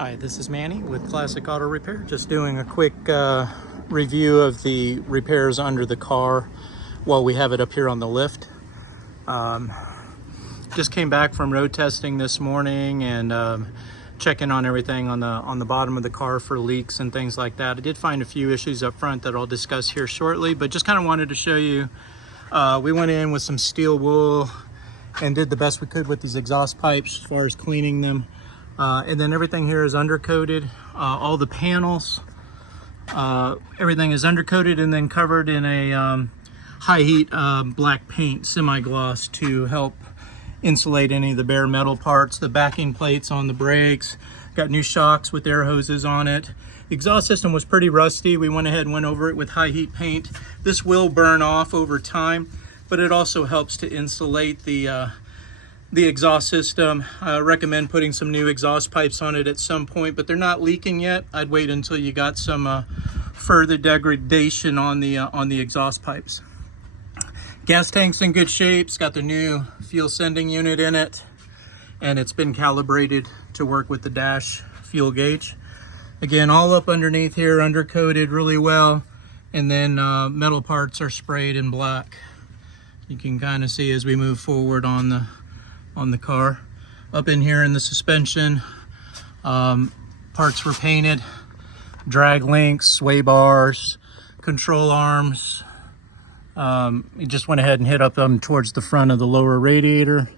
Hi, this is Manny with Classic Auto Repair. Just doing a quick review of the repairs under the car while we have it up here on the lift. Just came back from road testing this morning and checking on everything on the bottom of the car for leaks and things like that. I did find a few issues up front that I'll discuss here shortly, but just kind of wanted to show you. We went in with some steel wool and did the best we could with these exhaust pipes as far as cleaning them. And then everything here is undercoated. All the panels, everything is undercoated and then covered in a high heat black paint, semi-gloss, to help insulate any of the bare metal parts. The backing plates on the brakes, got new shocks with air hoses on it. The exhaust system was pretty rusty. We went ahead and went over it with high heat paint. This will burn off over time, but it also helps to insulate the exhaust system. I recommend putting some new exhaust pipes on it at some point, but they're not leaking yet. I'd wait until you got some further degradation on the exhaust pipes. Gas tank's in good shape. It's got the new fuel sending unit in it, and it's been calibrated to work with the dash fuel gauge. Again, all up underneath here, undercoated really well, and then metal parts are sprayed in black. You can kind of see as we move forward on the car. Up in here in the suspension, parts were painted, drag links, sway bars, control arms. We just went ahead and hit up them towards the front of the lower radiator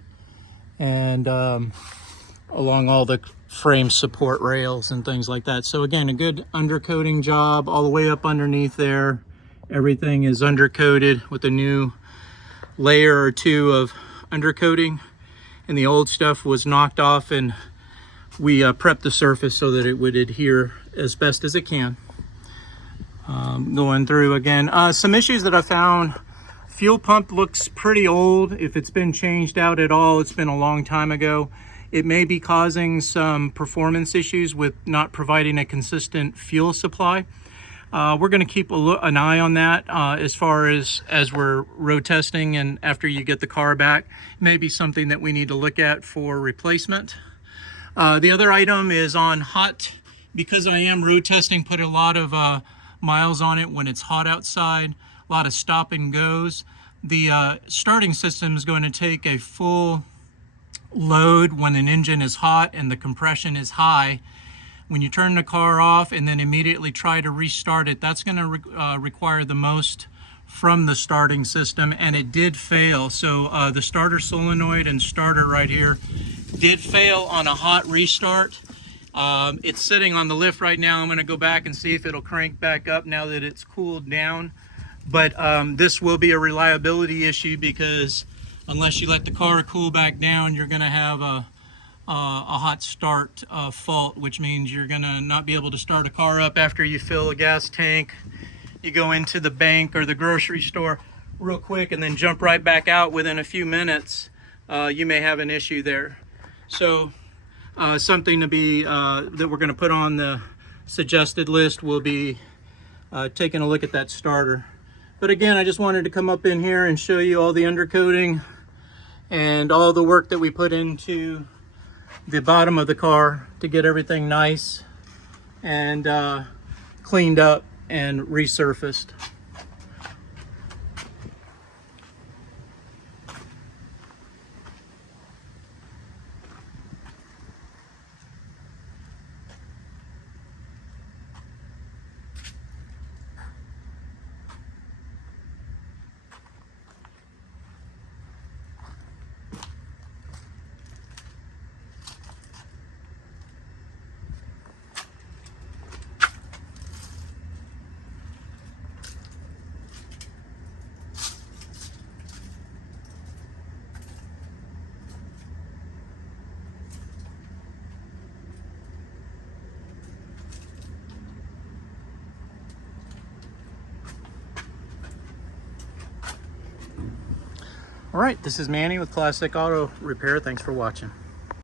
and along all the frame support rails and things like that. So again, a good undercoating job all the way up underneath there. Everything is undercoated with a new layer or two of undercoating, and the old stuff was knocked off, and we prepped the surface so that it would adhere as best as it can. Going through again, some issues that I found. Fuel pump looks pretty old. If it's been changed out at all, it's been a long time ago. It may be causing some performance issues with not providing a consistent fuel supply. We're going to keep an eye on that as far as we're road testing, and after you get the car back, maybe something that we need to look at for replacement. The other item is on hot. Because I am road testing, put a lot of miles on it when it's hot outside, a lot of stop and goes. The starting system is going to take a full load when an engine is hot and the compression is high. When you turn the car off and then immediately try to restart it, that's going to require the most from the starting system, and it did fail. So the starter solenoid and starter right here did fail on a hot restart. It's sitting on the lift right now. I'm going to go back and see if it'll crank back up now that it's cooled down. But this will be a reliability issue, because unless you let the car cool back down, you're going to have a hot start fault, which means you're going to not be able to start a car up after you fill a gas tank. You go into the bank or the grocery store real quick and then jump right back out within a few minutes. You may have an issue there. So something to be that we're going to put on the suggested list will be taking a look at that starter. But again, I just wanted to come up in here and show you all the undercoating and all the work that we put into the bottom of the car to get everything nice and cleaned up and resurfaced. All right, this is Manny with Classic Auto Repair. Thanks for watching.